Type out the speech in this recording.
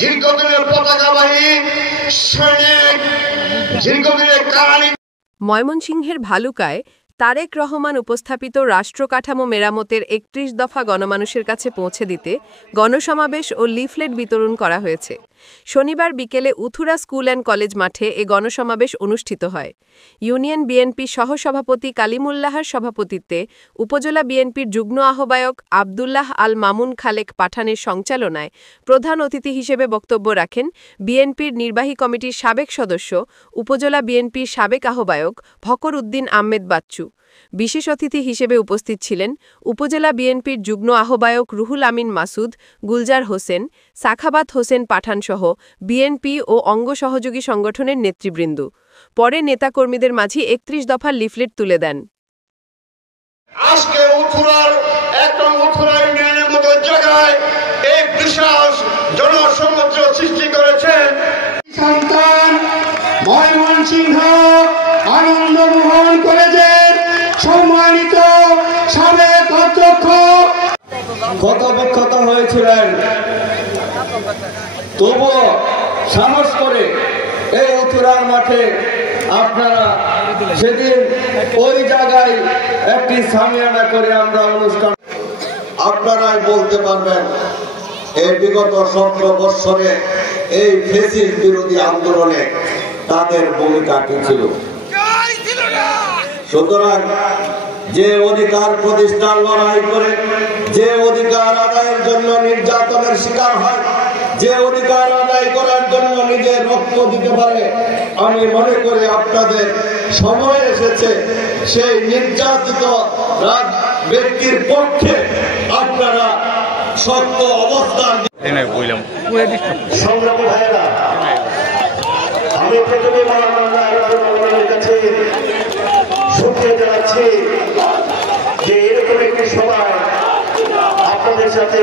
দীর্ঘদিনের পতাকাবাহী সৈনিক, দীর্ঘদিনের কারানি। ময়মনসিংহের ভালুকায় তারেক রহমান উপস্থাপিত রাষ্ট্র কাঠামো মেরামতের ৩১ দফা গণমানুষের কাছে পৌঁছে দিতে গণসমাবেশ ও লিফলেট বিতরণ করা হয়েছে। শনিবার বিকেলে উথুরা স্কুল অ্যান্ড কলেজ মাঠে এ গণসমাবেশ অনুষ্ঠিত হয়। ইউনিয়ন বিএনপি সহসভাপতি কালিমুল্লাহর সভাপতিত্বে উপজেলা বিএনপির যুগ্ম আহ্বায়ক আবদুল্লাহ আল মামুন খালেক পাঠানের সঞ্চালনায় প্রধান অতিথি হিসেবে বক্তব্য রাখেন বিএনপির নির্বাহী কমিটির সাবেক সদস্য উপজেলা বিএনপির সাবেক আহ্বায়ক ফখর উদ্দিন আহমেদ বাচ্চু। বিশেষ অতিথি হিসেবে উপস্থিত ছিলেন উপজেলা বিএনপির যুগ্ম আহ্বায়ক রুহুল আমিন মাসুদ, গুলজার হোসেন, সাখাবাত হোসেন পাঠানসহ বিএনপি ও অঙ্গ সহযোগী সংগঠনের নেতৃবৃন্দ। পরে নেতাকর্মীদের মাঝে ৩১ দফার লিফলেট তুলে দেন। আজকে উথুরার একদম উথুরা ইউনিয়নের মতো জায়গায় এই বিশাল জনসমুদ্র সৃষ্টি করেছেন সন্তান ময়মনসিংহ আনন্দমোহন কলেজের সম্মানিত সাবেক অধ্যক্ষ ক্ষতবিক্ষত হয়েছিলেন, তবুও সাহস করে এই উথুরার মাঠে আপনারা সেদিন ওই জায়গায় একটি সামিয়ানা করে আমরা অনুষ্ঠান, আপনারাই বলতে পারবেন এই বিগত 17 বৎসরে এই ফ্যাসিস্ট বিরোধী আন্দোলনে তাদের ভূমিকা কি ছিল। সুতরাং যে অধিকার প্রতিষ্ঠার লড়াই করে, যে অধিকার আদায়ের জন্য নির্যাতনের শিকার হয়, যে অধিকার আদায় করার জন্য নিজের রক্ত দিতে পারে, আমি মনে করি আপনাদের সময় এসেছে সেই নির্যাতিত ব্যক্তির পক্ষে আপনারা শক্ত অবস্থান। সংগ্রামী ভাইয়েরা, আমি প্রথমে মহামানবের কাছে শুকরিয়া জানাচ্ছি যে এরকম একটি সময় আপনাদের সাথে